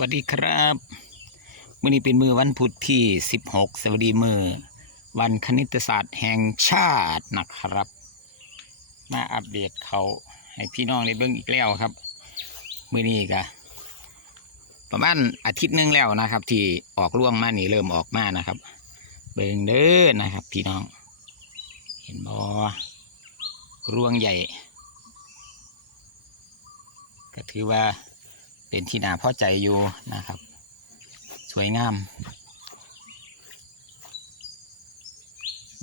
วัสดีครับมื่อนี้เป็นมือวันพุธที่ 16 สวัสดีมือ วันคณิตศาสตร์แห่งชาตินะครับ มาอัปเดตเขาให้พี่น้องได้เบิ่งอีกแล้วครับมื่อนี้ก็ประมาณอาทิตย์หนึงแล้วนะครับ ที่ออกร่วงมานี่เริ่มออกมานะครับ เบิ่งเด้อนะครับ พี่น้อง เห็นบอร่วงใหญ่ ก็ถือว่า เป็นที่น่าพอใจอยู่นะครับ สวยงาม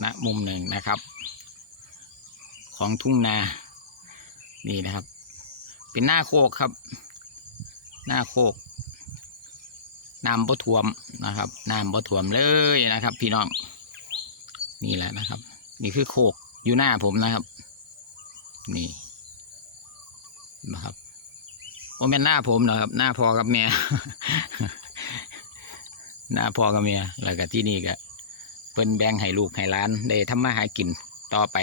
ณมุมหนึ่งนะครับ ของทุ่งนา นี่นะครับ เป็นหน้าโคกครับ หน้าโคกน้ำบ่ท่วมนะครับน้ำบ่ท่วมเลยนะครับ พี่น้องนี่แหละนะครับ นี่คือโคกอยู่หน้าผมนะครับ นี่นะครับ โอเป็นหน้าผมนะครับ หน้าพ่อกับแม่หน้าพ่อกับแม่แล้วก็ที่นี่ก็เพิ่นแบ่งให้ลูกให้ล้าน ได้ทำมาหากินต่อไป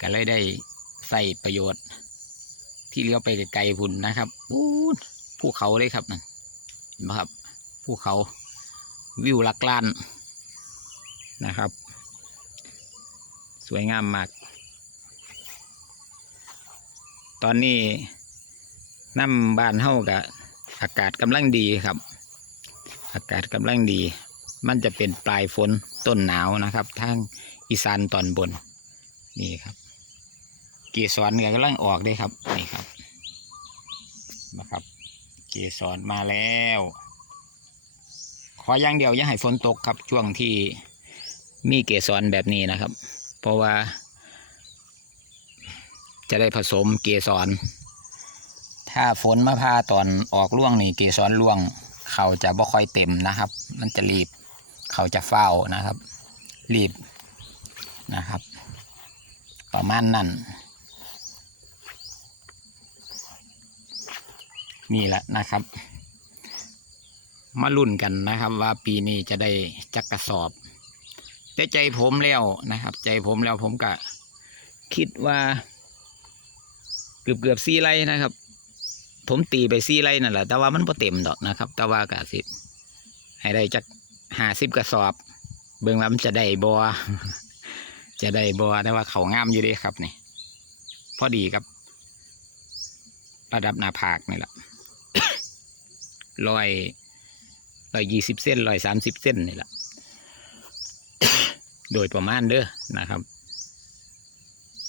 ก็เลยได้ใส่ประโยชน์ ที่เลี้ยวไปไกลๆพุ่นนะครับอู้ภูเขาเลยครับนั่นเห็นไหมครับภูเขาวิวหลักล้านนะครับ สวยงามมาก ตอนนี้ น้ำบ้านเฮากับอากาศกำลังดีครับ อากาศกำลังดี มันจะเป็นปลายฝนต้นหนาวนะครับทางอีสานตอนบน นี่ครับ เกสรก็กำลังออกได้ครับนี่ครับนะครับ เกสรมาแล้ว ขออย่างเดียวอย่าให้ฝนตกครับช่วงที่มีเกสรแบบนี้นะครับ เพราะว่าจะได้ผสมเกสร ถ้าฝนมาพาตอนออกร่วงนี่เกสรร่วง เขาจะบ่ค่อยเต็มนะครับ มันจะรีบ เขาจะเฝ้านะครับ รีบนะครับ ประมาณนั้นนี่แหละนะครับ มาลุ้นกันนะครับว่าปีนี้จะได้จักกระสอบแต่ใจผมแล้วนะครับ ใจผมแล้วผมก็คิดว่า เกือบเกือบสี่ไร่นะครับ ผมตีไปสี่ไร่นั่นแหละแต่ว่ามันพอเต็มดอกนะครับ แต่ว่ากะสิให้ได้จักห้าสิบกระสอบ เบื้องว่ามันจะได้บอจะได้บอแต่ว่าเขางามอยู่ดีครับนี่พอดีครับ ระดับหน้าผากนี่แหละร้อยร้อยยี่สิบเส้นร้อยสามสิบเส้นนี่แหละโดยประมาณเด้อนะครับ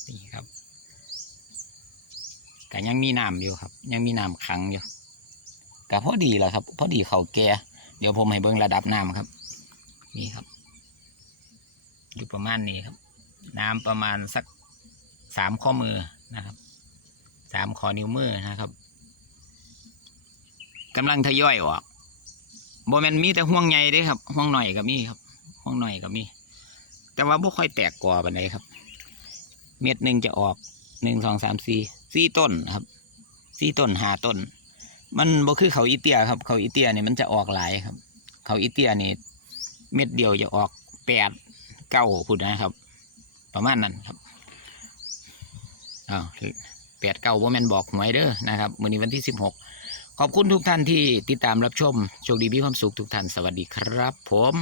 นี่ครับ ก็ยังมีน้ำอยู่ครับ ยังมีน้ำขังอยู่ก็พอดีแหละครับพอดีเขาแก่เดี๋ยวผมให้เบิ่งระดับน้ำครับ นี่ครับ อยู่ประมาณนี้ครับ น้ำประมาณสักสามข้อมือนะครับสามข้อนิ้วมือนะครับกำลังทยอยออกโบแมนมีแต่ห่วงใหญ่เด้ครับห่วงหน่อยก็มีครับห่วงหน่อยก็มี แต่ว่าบ่ค่อยแตกกว่าปานใดครับ เม็ดหนึ่งจะออกหนึ่งสองสามสี่ สี่ต้นครับสี่ต้นห้าต้น มันบ่คือเขาอีเตียครับ เขาอีเตียเนี่ยมันจะออกหลายครับ เขาอีเตียเนี่เม็ดเดียวจะออกแปดเก้าพุ่นนะครับ ประมาณนั้นครับอ้าวแปดเก้าบ่แมนบอกหวยเด้อนะครับมื้อนี้วันที่สิบหกขอบคุณทุกท่านที่ติดตามรับชมโชคดีมีความสุขทุกท่านสวัสดีครับ ผม